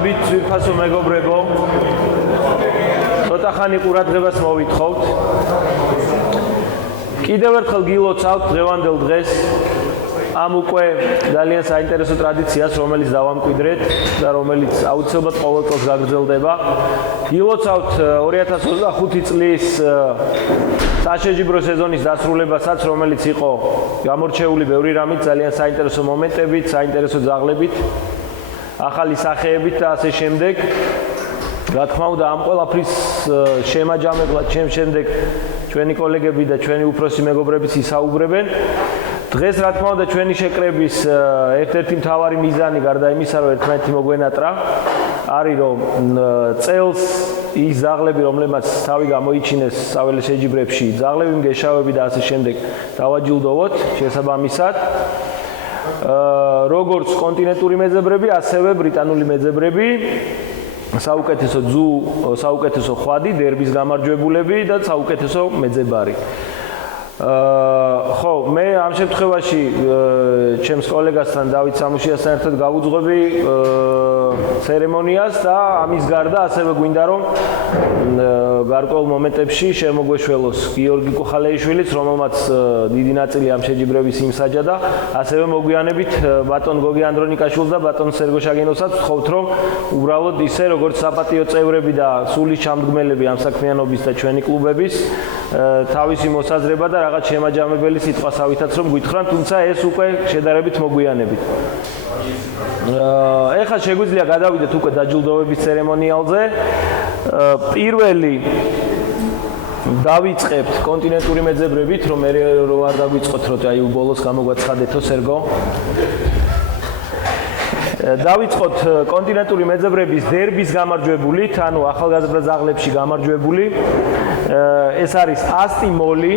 მოგესალმებით, ძვირფასო მეგობრებო. ცოტა ხანი ყურადღებას მოვითხოვთ. კიდევ ერთხელ გილოცავთ დღევანდელ დღეს ამ უკვე ძალიან საინტერესო ტრადიციას, რომელიც დავამკვიდრეთ და რომელიც აუცილებლად ყოველ წელს გაგრძელდება. გილოცავთ 2025 წლის საშეჯიბრო სეზონის დასრულებასაც, რომელიც იყო გამორჩეული ბევრი რამით, ძალიან საინტერესო მომენტებით, საინტერესო ძაღლებით, ახალი სახეებით და ასე შემდეგ. რა თქმა უნდა, ამ ყველაფრის შემაჯამებლად ჩემ შემდეგ ჩვენი კოლეგები და ჩვენი უფროსი მეგობრებიც ისაუბრებენ. დღეს რა თქმა უნდა ჩვენი შეკრების ერთ-ერთი მთავარი მიზანი გარდა იმისა, რომ ერთმანეთი მოგვენატრა, არის რომ წელს ის ძაღლები, რომლებმაც თავი გამოიჩინეს საველე შეჯიბრებში, ძაღლები, მგეშავები და ასე შემდეგ დავაჯილდოვოთ შესაბამისად. როგორც კონტინენტური მეძებრები, ასევე ბრიტანული მეძებრები, საუკეთესო ხვადი, დერბის გამარჯვებულები და საუკეთესო მეძებარი. ხო, მე ამ შემთხვევაში ჩემს კოლეგასთან დავით სამუშიასთან ერთად გავუძღვები ცერემონიას და ამის გარდა ასევე გვინდა რომ გარკვეულ მომენტებში შემოგვეშველოს გიორგი კუხალეიშვილიც, რომელმაც დიდი ნაწილი ამ შეჯიბრების იმსაჯა და ასევე მოგვიანებით ბატონ გოგი ანდრონიკაშვილს და ბატონ სერგო შაგინოვსაც ვთხოვთ, რომ უბრალოდ ისე როგორც საპატიო წევრები და სულის ჩამდგმელები ამ საქმიანობის და ჩვენი კლუბების თავისი მოსაზრება და რაღაც შემაჯამებელი სიტყვასავითაც რომ გითხრან, თუმცა ეს უკვე შედარებით მოგვიანებით. ეხლა შეგვიძლია გადავიდეთ უკვე დაჯილდოვების ცერემონიალზე. პირველი დავიწყებთ კონტინენტური მეძებრებით, რომ მე რო არ დაგვიწყოთ, რომ აი ბოლოს გამოგვაცხადეთო სერგო. დავიწყოთ კონტინენტური მეძებრების დერბის გამარჯვებულით, ანუ ახალგაზრდა ძაღლებში გამარჯვებული. ეს არის ასტი მოლი,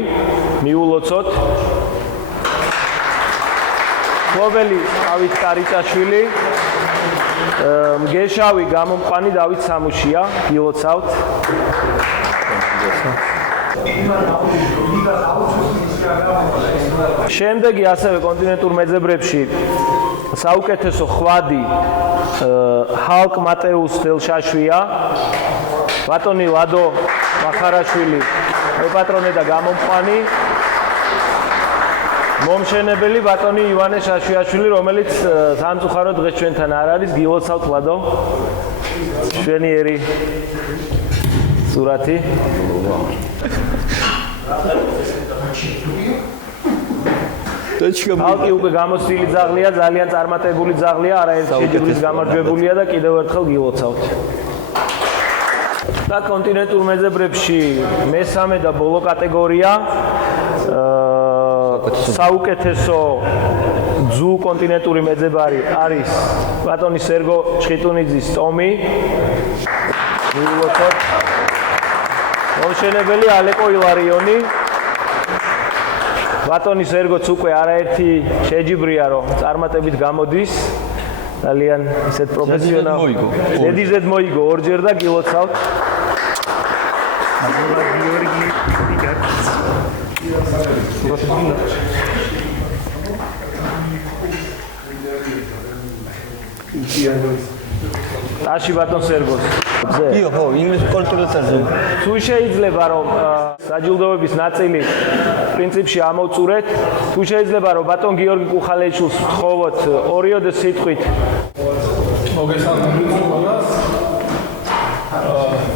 მიულოცოთ. მფლობელი დავით კარიჭაშვილი, მგეშავი გამომყვანი დავით სამუშია, გილოცავთ. შემდეგი ასევე კონტინენტურ მეძებრებში საუკეთესო ხვადი ჰალკ მატეუს დელშაშვია, ბატონი ლადო მახარაშვილი, ეპატრონე და გამომყვანი, მომშენებელი ბატონი ივანე შაშვიაშვილი, რომელიც სამწუხაროდ დღეს ჩვენთან არ არის. გილოცავთ ლადო, შვენიერი სურათი. ალკი უკვე გამოცდილი ძაღლია, ძალიან წარმატებული ძაღლია, არაერთი შეჯიბრის გამარჯვებულია და კიდევ ერთხელ გილოცავთ. და კონტინენტურ მეძებრებში მესამე და ბოლო კატეგორია საუკეთესო ძუ კონტინენტური მეძებარი არის ბატონი სერგო ჩხიტუნიძის ტომი. გილოცავთ. მომშენებელი ალეკო ილარიონი. ბატონი სერგოც უკვე არაერთი შეჯიბრია, რომ წარმატებით გამოდის. ძალიან ისეთ პროფესიონალი. ზედიზედ მოიგო ორჯერ და გილოცავთ. გიორგი ტაში ბატონ სერგოს. იო, ხო, ინგლისურ კულტურაზე. თუ შეიძლება რომ საჯილდოების ნაწილი პრინციპში ამოვწურეთ, თუ შეიძლება რომ ბატონ გიორგი კუხალეიშვილს ვთხოვოთ ორიოდე სიტყვით. მოგესალმებით ყველას.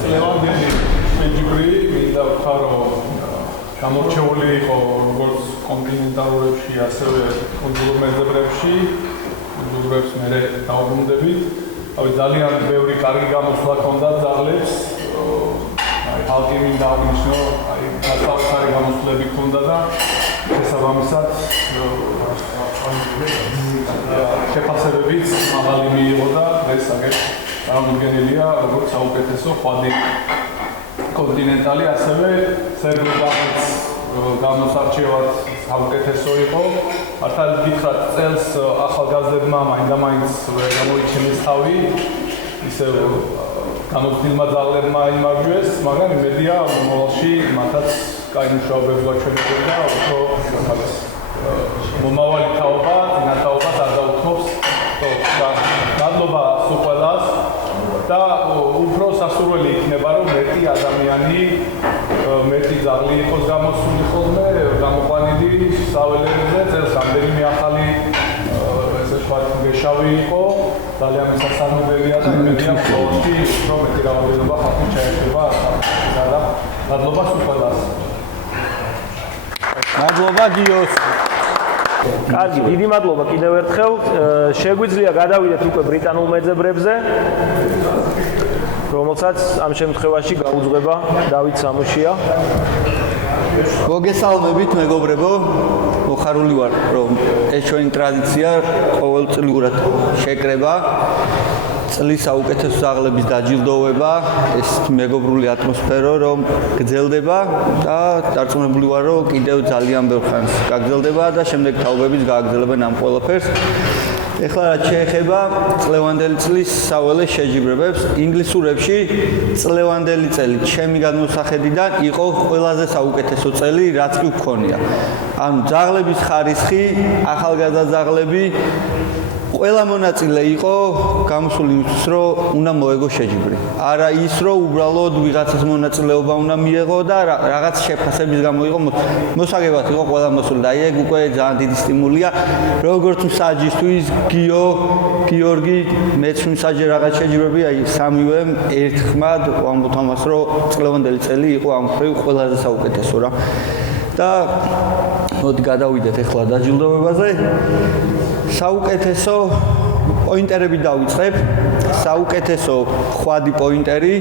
წლევანდელი შეჯიბრი მინდა ვთქვა, რომ გამორჩეული იყო როგორც კონტინენტალურებში, ასევე კუნძულ მეძებრებში. კუნძულებს მე დავუბრუნდებით. ძალიან ბევრი კარგი გამოსვლა ჰქონდა ძაღლებს. ალკი მინდა აღნიშნო, გასაოცარი გამოსვლები ჰქონდა და შესაბამისად შეფასებებიც მაღალი მიიღო და დღეს აგერ წარმოუდგენელია როგორც საუკეთესო ხვადი კონტინენტალი, ასევე სერგო ძაღლიც გამოსარჩევად საუკეთესო იყო. მართალი გითხრათ, წელს ახალგაზრდებმა მაინდა-მაინც გამოიჩინეს თავი, ისევ გამოცდილმა ძაღლებმა იმარჯვეს, მაგრამ იმედია მომავალში მათაც კაი მუშაობები გაჩვენებენ და უფრო მომავალი თაობა, წინა თაობას არ დაუთმობს. მადლობა სულ ყველას. და უფრო სასურველი იქნება რომ მეტი ადამიანი მეტი ძაღლი იყოს გამოსული ხოლმე გამოყვანილი საველებზე წელს რამდენიმე ახალი ესე ვთქვათ გეშავი იყო ძალიან სასწაულებელია და იმედია მხოლოდ რომ მეტი რაოდენობა ხალხი ჩაერთვა და მადლობას უხდას მადლობა გიოს კარგი, დიდი მადლობა კიდევ ერთხელ. შეგვიძლია გადავიდეთ უკვე ბრიტანულ მეძებრებზე, რომელსაც ამ შემთხვევაში გაუძღვება დავით სამუშია. მოგესალმებით მეგობრებო, მოხარული ვარ რომ ეს ჩვენი ტრადიცია ყოველწლიურად შეკრება. წლის საუკეთესო ძაღლების დაჯილდოვება, ეს მეგობრული ატმოსფერო რომ გრძელდება და დარწმუნებული ვარ რომ კიდევ ძალიან ბევრ ხანს გაგრძელდება და შემდეგ თაობებიც გააგრძელებენ ამ ყველაფერს. ეხლა რაც შეეხება წლევანდელი წლის საველე შეჯიბრებებს, ინგლისურებში წლევანდელი წელი ჩემი გადმოსახედიდან იყო ყველაზე საუკეთესო წელი, რაც კი გქონია. ანუ ძაღლების ხარისხი, ახალგაზრდა ძაღლები ყველა მონაწილე იყო გამოსული იმისთვის, რომ უნდა მოეგო შეჯიბრი. არა ის, რომ უბრალოდ ვიღაცას მონაწილეობა უნდა მიეღო და რაღაც შეფასების გამო იყო მოსაგებად იყო ყველა მოსული და ეგ უკვე ძალიან დიდი სტიმულია. როგორც მსაჯისთვის გიორგი, მეც მსაჯე რაღაც შეჯიბრები, აი სამივე ერთხმად ვამბობთ ამას, რომ წლევანდელი წელი იყო ამ მხრივ ყველაზე საუკეთესო რა. და მოდი გადავიდეთ ახლა დაჯილდოვებაზე. საუკეთესო პოინტერები დავიწყებ. საუკეთესო ხვადი პოინტერი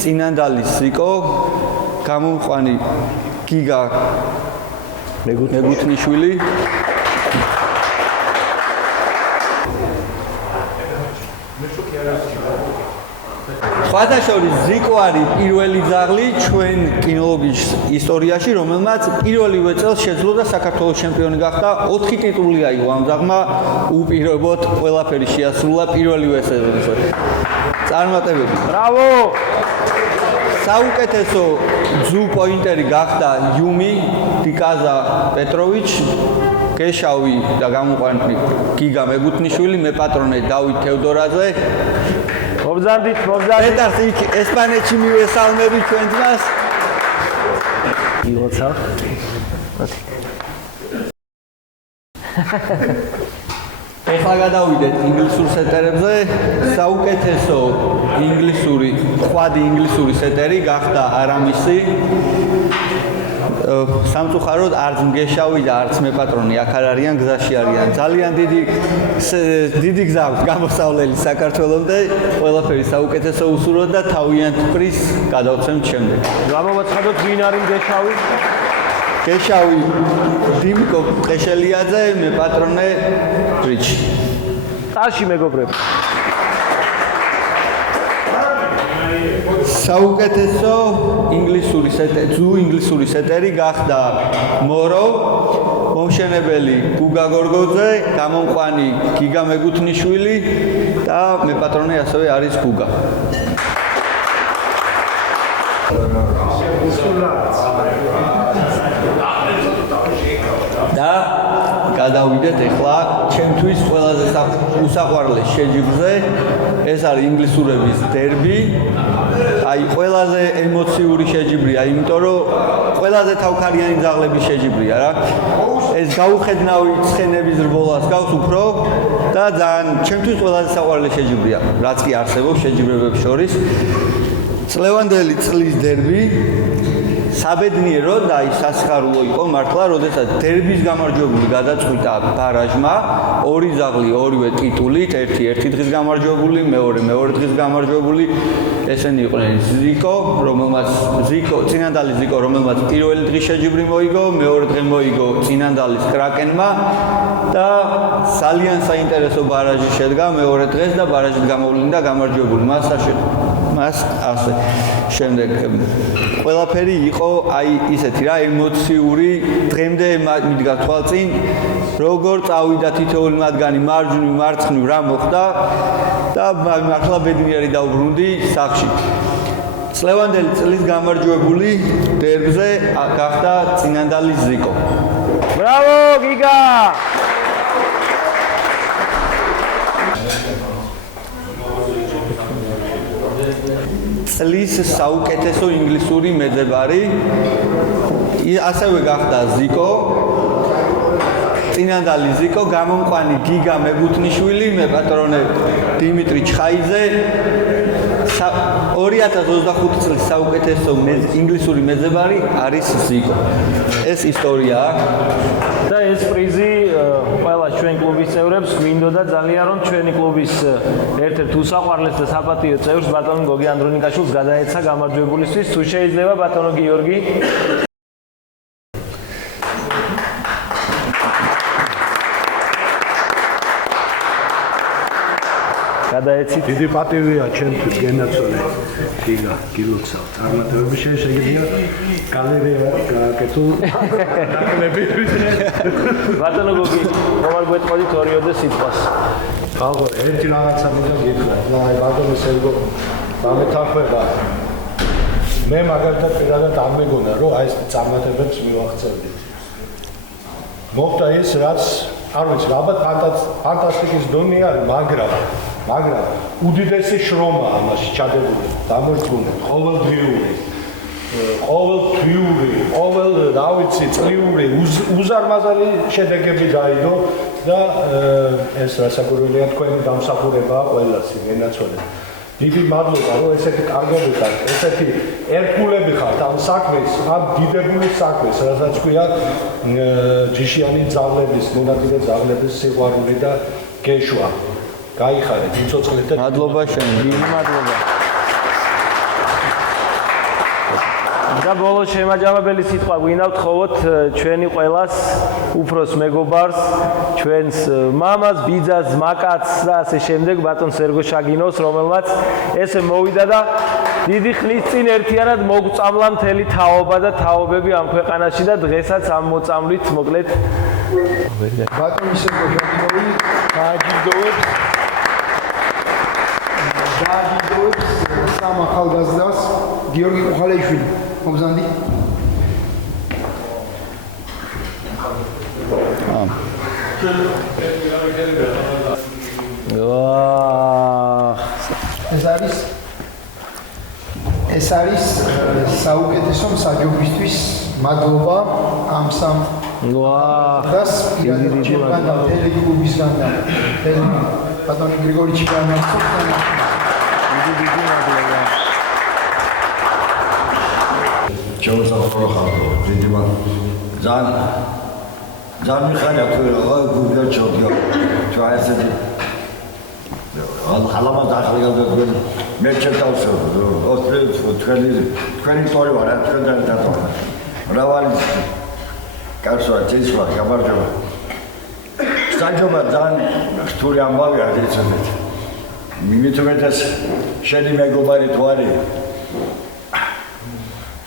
წინანდალის ზიკო, გამომყვანი გიგა მეგუთნიშვილი. სხვადასხვა ზიკო არის პირველი ძაღლი ჩვენ კინოლოგიის ისტორიაში, რომელმაც პირველივე წელს შეძლო და საქართველოს ჩემპიონი გახდა. 4 ტიტული აიღო ამ ძაღლმა, უპირობოდ ყველაფერი შეასრულა პირველივე სეზონში. წარმატებები. ბრავო! საუკეთესო ძუ პოინტერი გახდა იუმი დიკაზა პეტროვიჩ. გეშავი და გამოყვანი გიგა მეგუთნიშვილი, მე პატრონე დავით თევდორაძე. მობრძანდით. პეტარს იქ ესპანეთში მივესალმები ჩვენ ძმას. ილოცავ. ეხლა გადავიდეთ ინგლისურ სეტერებზე. საუკეთესო ინგლისური ხვადი ინგლისური სეტერი გახდა არამისი. სამწუხაროდ არც მგეშავი და არც მე პატრონი აქ არ არიან, გზაში არიან. ძალიან დიდი გზა აქვს გამოსავლელი საქართველომდე. ყველაფერი საუკეთესო უსურვოთ და თავიანთ პრიზს გადავცემთ შემდეგ. გამოვაცხადოთ ვინ არის მგეშავი? გეშავი დიმკო ყეშელიაძე, მე პატრონე ბრიჩი. ტაში მეგობრები. საუკეთესო ინგლისური სეტერი, ძუ ინგლისური სეტერი გახდა მორო, მომშენებელი გუგა გორგოძე, გამომყვანი გიგა მეგუთნიშვილი და მე პატრონი ასევე არის გუგა. და გადავიდეთ ახლა ჩემთვის ყველაზე უსაყვარლეს შეჯიბრზე. ეს არის ინგლისურების დერბი. აი ყველაზე ემოციური შეჯიბრია, იმიტომ რომ ყველაზე თავქარიანი ძაღლების შეჯიბრია რა. ეს გაუხედნავი ცხენების რბოლას გავს უფრო და ძალიან ჩემთვის ყველაზე საყვარელი შეჯიბრია, რაც კი არსებობს შეჯიბრებებს შორის. წლევანდელი წლის დერბი საბედნიერო და აი სასიხარულო იყო მართლა, როდესაც დერბის გამარჯვებული გადაწყვიტა ბარაჟმა, ორი ძაღლი ორივე ტიტულით, ერთი დღის გამარჯვებული, მეორე დღის გამარჯვებული. ესენი იყვნენ ზიკო, წინანდალის ზიკო, რომელმაც პირველი დღის შეჯიბრი მოიგო, მეორე დღე მოიგო წინანდალის კრაკენმა და ძალიან საინტერესო ბარაჟი შედგა მეორე დღეს და ბარაჟით გამოვლინდა გამარჯვებული მას ასე. შემდეგ ყველაფერი იყო აი ისეთი რა ემოციური, დღემდე მიდგა თვალწინ, როგორ წავიდა თითოეული მათგანი მარჯვნივ, მარცხნივ რა მოხდა და მართლა ბედნიერი დავბრუნდი სახლში. წლევანდელი წლის გამარჯვებული დერბზე გახდა წინანდალის ზიკო. ბრავო გიგა! წლის საუკეთესო ინგლისური მეძებარი. ასევე გახდა ზიკო, წინანდალი ზიკო, გამომყვანი გიგა მეგუთნიშვილი, მეპატრონე დიმიტრი ჩხაიძე. 2025 წლის საუკეთესო ინგლისური მეძებარი არის ზიკო. ეს ისტორიაა. და ეს პრიზი ყველა ჩვენ კლუბის წევრებს გვინდოდა ძალიან რომ ჩვენი კლუბის ერთ-ერთ უსაყვარლეს და საპატიო წევრს ბატონო გოგი ანდრონიკაშვილს გადაეცა გამარჯვებულისთვის. თუ შეიძლება ბატონო გიორგი. გადაეცით. დიდი პატივია ჩემთვის გენაცვალე გიგა გილოცავ წარმატებები შეიძლება გალერეა გააკეთო ნაკლები ბატონო გოგი რომარ გვეტყოდით ორიოდე სიტყვას. ხალხო ერთი რაღაცა მინდა გითხრა აი ბატონო სერგო დამეთანხმება მე მაგალითად პირადად არ მეგონა რომ აი ეს წარმატებებს მივახცევდით მოხდა ის რაც არ ვიცი ალბათ ფანტასტიკის დონე არის მაგრამ უდიდესი შრომა ამაში ჩადებული დამორჩული ყოველდღიური ყოველ რა ვიცი წლიური უზარმაზარი შედეგები დაიდო და ეს რასაკვირველია თქვენი დამსახურებაა ყველასი გენაცვალე დიდი მადლობა რომ ესეთი კარგები ხართ ესეთი ერკულები ხართ ამ საქმეს ამ დიდებული საქმეს რასაც ქვია ჯიშიანი ძალების მონადირე ძალების სიყვარული და გეშვა გაიხარეთ იცოცხლეთ და მადლობა შენ დიდი მადლობა. და ბოლოს შემაჯამებელი სიტყვა გვინდა ვთხოვოთ ჩვენი ყველას უფროს მეგობარს, ჩვენს მამას, ბიძას, მაკაცს და ასე შემდეგ ბატონ სერგო შაგინოს, რომელმაც ესე მოვიდა და დიდი ხნის წინ ერთიანად მოგწამლა მთელი თაობა და თაობები ამ ქვეყანაში და დღესაც ამ მოწამვლით მოკლედ ბატონი სერგო შაგინოვი გააჯილდოვებს სამ ახალგაზრდას გიორგი კუხალეიშვილი მომზანდი ეს არის საუკეთესო მსაჯობისთვის მადლობა ამ სამ დღეს პირადად და მთელი კლუბისგან და ბატონი გრიგორი ჩიბანოვსკი დიდი მადლობა. Chose of Rohano, Didiman. Zan Mikhana to Google Chogio. Try to Halama Dakhliga merchant also, Australia for 20 or 20 Ravan Carso, Tiswa, Gabarjo. Stajoba Zan Sturian Bavia, it's a bit. Mimitometas Shady Megobari Tuari.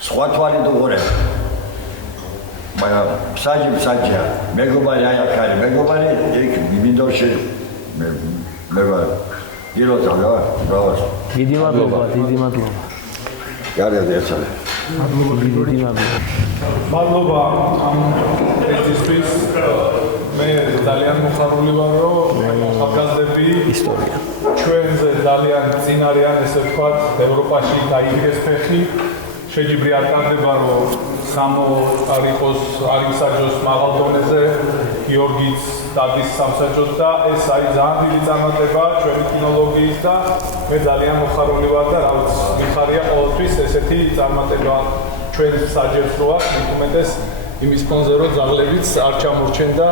სხვა თვალი თუ ყურე. მაგრამ საჯია, მეგობარი აი აქ არის, მეგობარი იქ მინდორში მე ვარ. გილოცავ რა? ბრავოს. დიდი მადლობა. გარდა ეცალე. დიდი მადლობა. მადლობა ამ ეპიზოდისთვის. მე ძალიან მოხარული ვარ, რომ ახალგაზრდები ისტორია ჩვენზე ძალიან წინ არიან, ესე ვთქვათ, ევროპაში დაიგეს ფეხი. შეჯიბრი არ კარდება რომ სამო არ ისაჯოს მაღალ დონეზე გიორგიც დადის სამსაჯოს და ეს არის ძალიან დიდი წარმატება ჩვენი კინოლოგიის და მე ძალიან მოხარული ვარ და რაც მიხარია ყოველთვის ესეთი წარმატება ჩვენ საჯებს რო აქვს უმეტეს იმის ფონზე რომ ზაღლებიც არ ჩამორჩენდა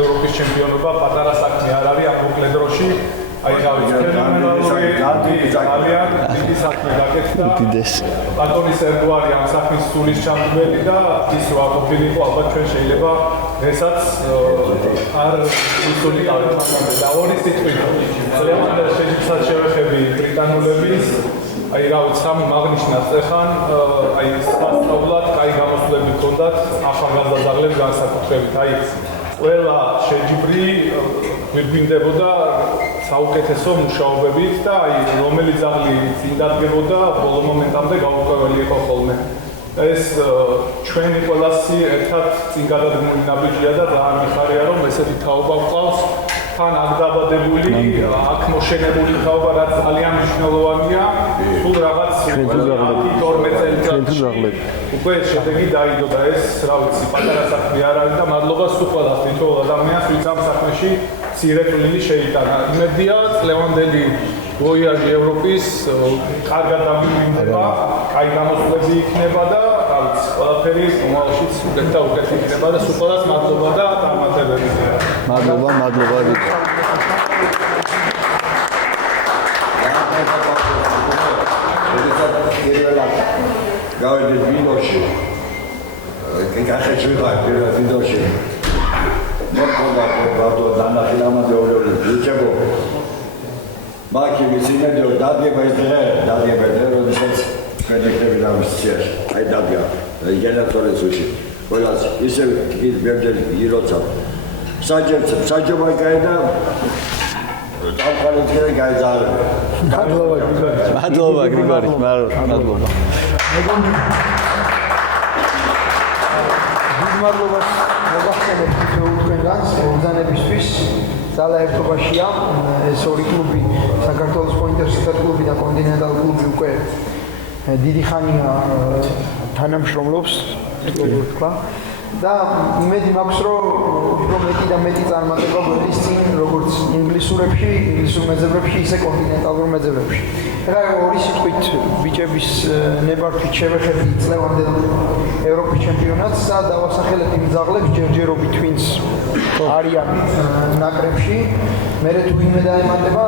ევროპის ჩემპიონობა პატარა საქმე არ არის ამ მოკლე დროში აი ძალიან დიდი საქმე გაკეთდა. ბატონი სერგო არის ამ საქმის სულის ჩამდგმელი და ის რა ყოფილიყო ალბათ ჩვენ შეიძლება დღესაც არ ისული დავეთანხმდეთ და ორი სიტყვით ძალიან შეჯიბსად შევეხები ბრიტანულების აი რა ვიცი სამი მაგნიშნას ეხან აი სასწაულად კაი გამოსვლები ჰქონდათ ახალგაზრდა ზაღლებს განსაკუთრებით აი ყველა შეჯიბრი გვირგვინდებოდა საუკეთესო მუშაობებით და აი რომელი ზაღლი წინ დადგებოდა ბოლო მომენტამდე გაურკვეველი იყო ხოლმე. ეს ჩვენი ყველასი ერთად წინ გადადგმული ნაბიჯია და ძალიან მიხარია რომ ესეთი თაობა გვყავს თან აქ დაბადებული, აქ მოშენებული თაობა რაც ძალიან მნიშვნელოვანია, თუ რაღაც 12 წელიწადში უკვე შედეგი დაიდო და ეს, რა ვიცი, პატარა საქმე არ არის და მადლობა სულ ყველას თითოეულ ადამიანს, ვინც ამ საქმეში მცირე წვლილი შეიტანა. იმედია, წლევანდელი ვოიაჟი ევროპის კარგად დამკვიდრდება, კაი გამოსვლები იქნება და რა ვიცი, ყველაფერი მომავალშიც უკეთ და უკეთ იქნება და სულ ყველას მადლობა და წარმატებები. მადლობა. გავედით ვინდოში. კახეთში ვიყავ პირველ ვინდოში. მოხდა ბავშვი დანახი ამაზე ორი ვიჭებო. მაქი ვიცინებდო დადგება ეს დღე, როდესაც კრედიტები დამისციაში. აი დადგა. გენერატორის უში. ყველას ისე ბებდელი იროცა. საჯობა გაიდა დამყარებიარე გაიძარება. მადლობა გრიგორი, მადლობა. მადლობას მოგახსენებთ თქვენგანს ბრძანებისთვის. ძალა ერთობაშია ეს ორი კლუბი, საქართველოს პოინტერსის კლუბი და კონტინენტალ კლუბი უკვე დიდი ხანია თანამშრომლობს, როგორ ვთქვა. და იმედი მაქვს, რომ უფრო მეტი და მეტი წარმატება გვედის წინ, როგორც ინგლისურ მეძებრებში, ისე კონტინენტალურ მეძებრებში. ეხლა ორი სიტყვით ბიჭების ნებართვით შევეხები წლევანდელ ევროპის ჩემპიონატს და დავასახელებ იმ ძაღლებს ჯერჯერობით, ვინც არიან ნაკრებში. მერე თუ ვინმე დაემატება,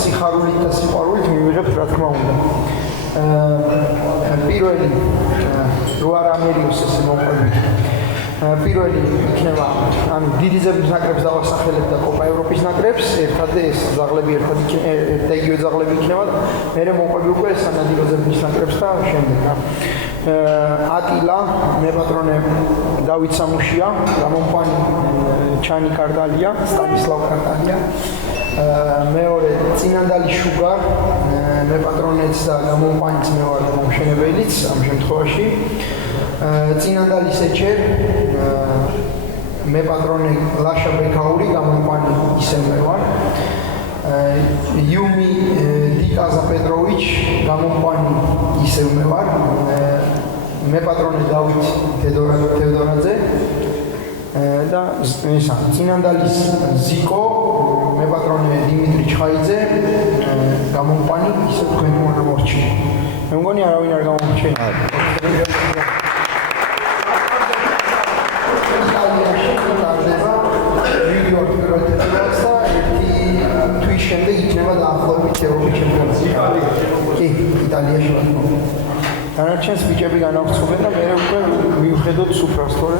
სიხარულით და სიყვარულით მივიღებთ, რა თქმა უნდა. პირველი რო არ ამერიოს ეს მოყვებით. პირველი იქნება, ანუ დიდი ზების ნაკრებს დავასახელებ და კოპა ევროპის ნაკრებს, ერთად ეს ძაღლები ერთად და იგივე ძაღლები იქნება და მერე მოყვები უკვე სანადირო ზების ნაკრებს და შემდეგ. ატილა, მეპატრონე დავით სამუშია, გამომყვანი ჩანი კარდალია, სტანისლავ კარდალია. მეორე წინანდალი შუგა, მეპატრონეც და გამომყვანიც მე ვარ მომშენებელიც ამ შემთხვევაში. წინანდალი სეჩერ, მეპატრონე ლაშა ბეკაური, გამომყვანი ისე მე ვარ. იუმი დიკაზა პეტროვიჩ, გამომყვანი ისე მე ვარ. მეპატრონე დავით თედორაძე და წინანდალის ზიკო, მეპატრონე დიმიტრი ჩხაიძე, გამომყვანი ისე თქვენ მონამორჩი. მე მგონი არავინ არ გამომრჩენია. შემდეგ იქნება დაახლოებით ევროპის ჩემპიონატი. კი, იტალიაში ვარ. დანარჩენს ბიჭები განავრცობენ და მე უკვე მივხედოთ სუფრას თორე.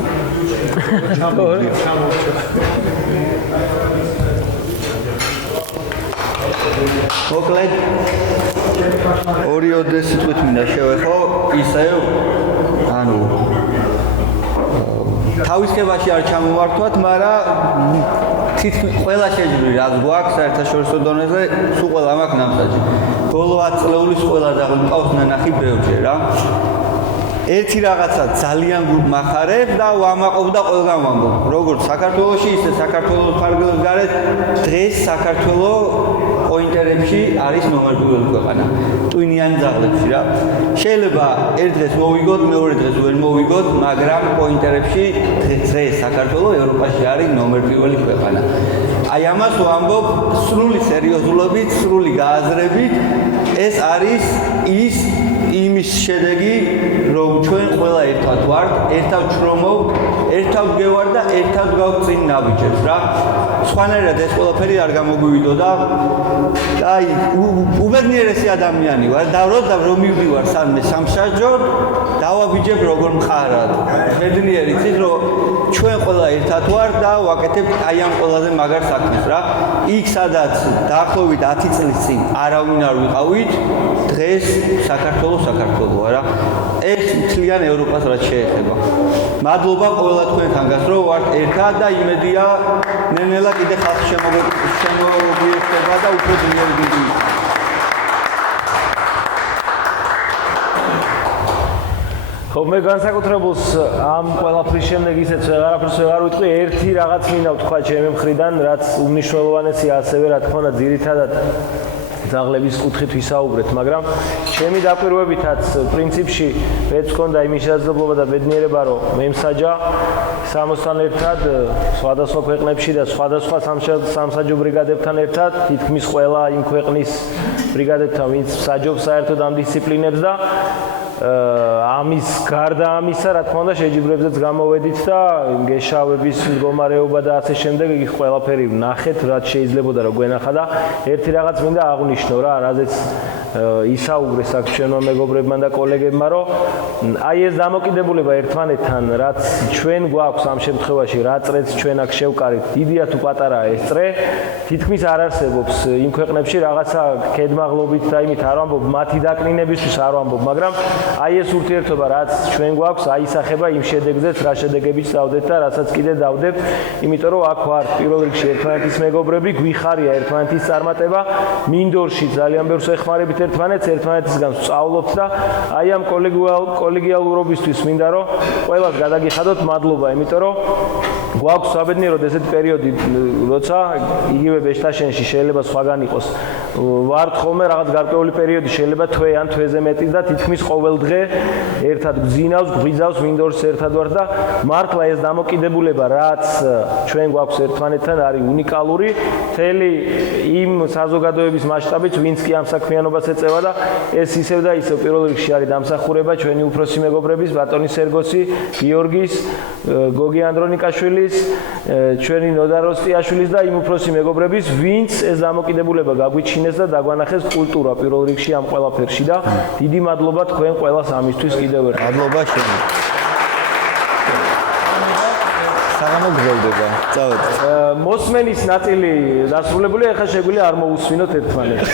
მოკლედ ორი სიტყვით მინდა შევეხო, ისევ ანუ თავისებაში არ ჩამოვართვათ, მაგრამ თითქმის ყველა შეჯიბრი რაც გვაქვს საერთაშორისო დონეზე, სულ ყველა მაქვს ნამსაჯი. ბოლო 10 წლეულის ყველა ძაღლი მყავს ნანახი ბევრჯერ რა. ერთი რაღაცა ძალიან მახარებ და ვამაყობ და ყველგან ვამბობ. როგორც საქართველოში, ისე საქართველოს ფარგლებს გარეთ დღეს საქართველოს პოინტერებში არის ნომერ პირველი ქვეყანა. ტვინიანი ძაღლებში რა. შეიძლება ერთ დღეს მოვიგოთ, მეორე დღეს ვერ მოვიგოთ, მაგრამ პოინტერებში დღეს საქართველოს ევროპაში არის ნომერ პირველი ქვეყანა. აი ამას ვამბობ სრული სერიოზულობით, სრული გააზრებით. ეს არის იმის შედეგი, რომ ჩვენ ყველა ერთად ვართ, ერთად ვშრომობთ, ერთად ვგევართ და ერთად გავხსნით წინ ნაბიჯებს რა. სხვანაირად ეს ყველაფერი არ გამოგვივიდო და აი უბედნიერესი ადამიანი ვარ და რომ მივდივარ სამშაბათს დავაბიჯებ როგორ მხარად. ბედნიერი ცით რომ ჩვენ ყველა ერთად ვართ და ვაკეთებთ აი ამ ყველაზე მაგარ საქმეს რა. იქ სადაც დაახლოებით 10 წლის წინ არავინ არ ვიყავით, დღეს საქართველოა რა. ეს მთლიან ევროპას რაც შეეხება. მადლობა ყველა თქვენთანგაც რომ ვართ ერთად და იმედია ნელ-ნელა კიდე ხალხი შემოგვიერთდება და უფრო ძლიერი დიდი. ხო, მე განსაკუთრებულს ამ ყველაფრის შემდეგ ისეც ვეღარაფერს ვეღარ ვიტყვი, ერთი რაღაც მინდა ვთქვა ჩემი მხრიდან, რაც უმნიშვნელოვანესია ასევე რა თქმა უნდა ძირითადად ძაღლების კუთხით ვისაუბრეთ, მაგრამ ჩემი დაკვირვებითაც პრინციპში მეც მქონდა იმის შესაძლებლობა და ბედნიერება, რომ მემსაჯა სამოსთან ერთად სხვადასხვა ქვეყნებში და სხვადასხვა სამსაჯო ბრიგადებთან ერთად თითქმის ყველა იმ ქვეყნის ბრიგადებთან, ვინც მსაჯობს საერთოდ ამ დისციპლინებს და ამის გარდა ამისა, რა თქმა უნდა, შეჯიბრებზეც გამოვედით და გეშავების მდგომარეობა და ასე შემდეგ იქ ყველაფერი ვნახეთ, რაც შეიძლებოდა რომ გვენახა და ერთი რაღაც მინდა აღვნიშნო რა, რაზეც ისაუგრეს აქ ჩვენმა მეგობრებმა და კოლეგებმა, რომ აი ეს დამოკიდებულება ერთმანეთთან, რაც ჩვენ გვაქვს ამ შემთხვევაში, რა წრეც ჩვენ აქ შევკარით, დიდია თუ პატარაა ეს წრე, თითქმის არ არსებობს იმ ქვეყნებში რაღაცა კედმაღლობით და იმით არ ვამბობ, მათი დაკნინებისთვის არ ვამბობ, მაგრამ აი ეს ურთიერთობა რაც ჩვენ გვაქვს, აისახება იმ შედეგზეც, რა შედეგებიც დავდეთ და რასაც კიდე დავდებთ, იმიტომ რომ აქ ვართ პირველ რიგში ერთმანეთის მეგობრები, გვიხარია ერთმანეთის წარმატება, მინდორში ძალიან ბევრს ეხმარებით ერთმანეთს, ერთმანეთისგან სწავლობთ და აი ამ კოლეგიალურობისთვის მინდა რომ ყველას გადაგიხადოთ მადლობა, იმიტომ რომ გვაქვს საბედნიეროდ ესეთი პერიოდი, როცა იგივე ბეშთაშენში შეიძლება სხვაგან იყოს. ვართ ხოლმე რაღაც გარკვეული პერიოდი, შეიძლება თვე ან თვეზე მეტი და თითქმის ყოველ დღე ერთად გძინავს, გვიძავს, მინდორს ერთად ვართ და მართლა ეს დამოკიდებულება, რაც ჩვენ გვაქვს ერთმანეთთან, არის უნიკალური. მთელი იმ საზოგადოების მასშტაბით, ვინც კი ამ საქმიანობას ეწევა და ეს ისევ და ისევ პირველ რიგში არის დამსახურება ჩვენი უფროსი მეგობრების, ბატონი სერგოსი, გიორგის, გოგი ანდრონიკაშვილის, ჩვენი ნოდა როსტიაშვილის და იმ უფროსი მეგობრების, ვინც ეს დამოკიდებულება გაგვიჩინეს და დაგვანახეს კულტურა პირველ რიგში ამ ყველაფერში და დიდი მადლობა თქვენ ყველას ამისთვის კიდევ ერთხელ. მადლობა შენ. საღამო გრძელდება. წავედით. მოსმენის ნაწილი დასრულებულია, ახლა შეგვიძლია არ მოусვინოთ ერთმანეთს.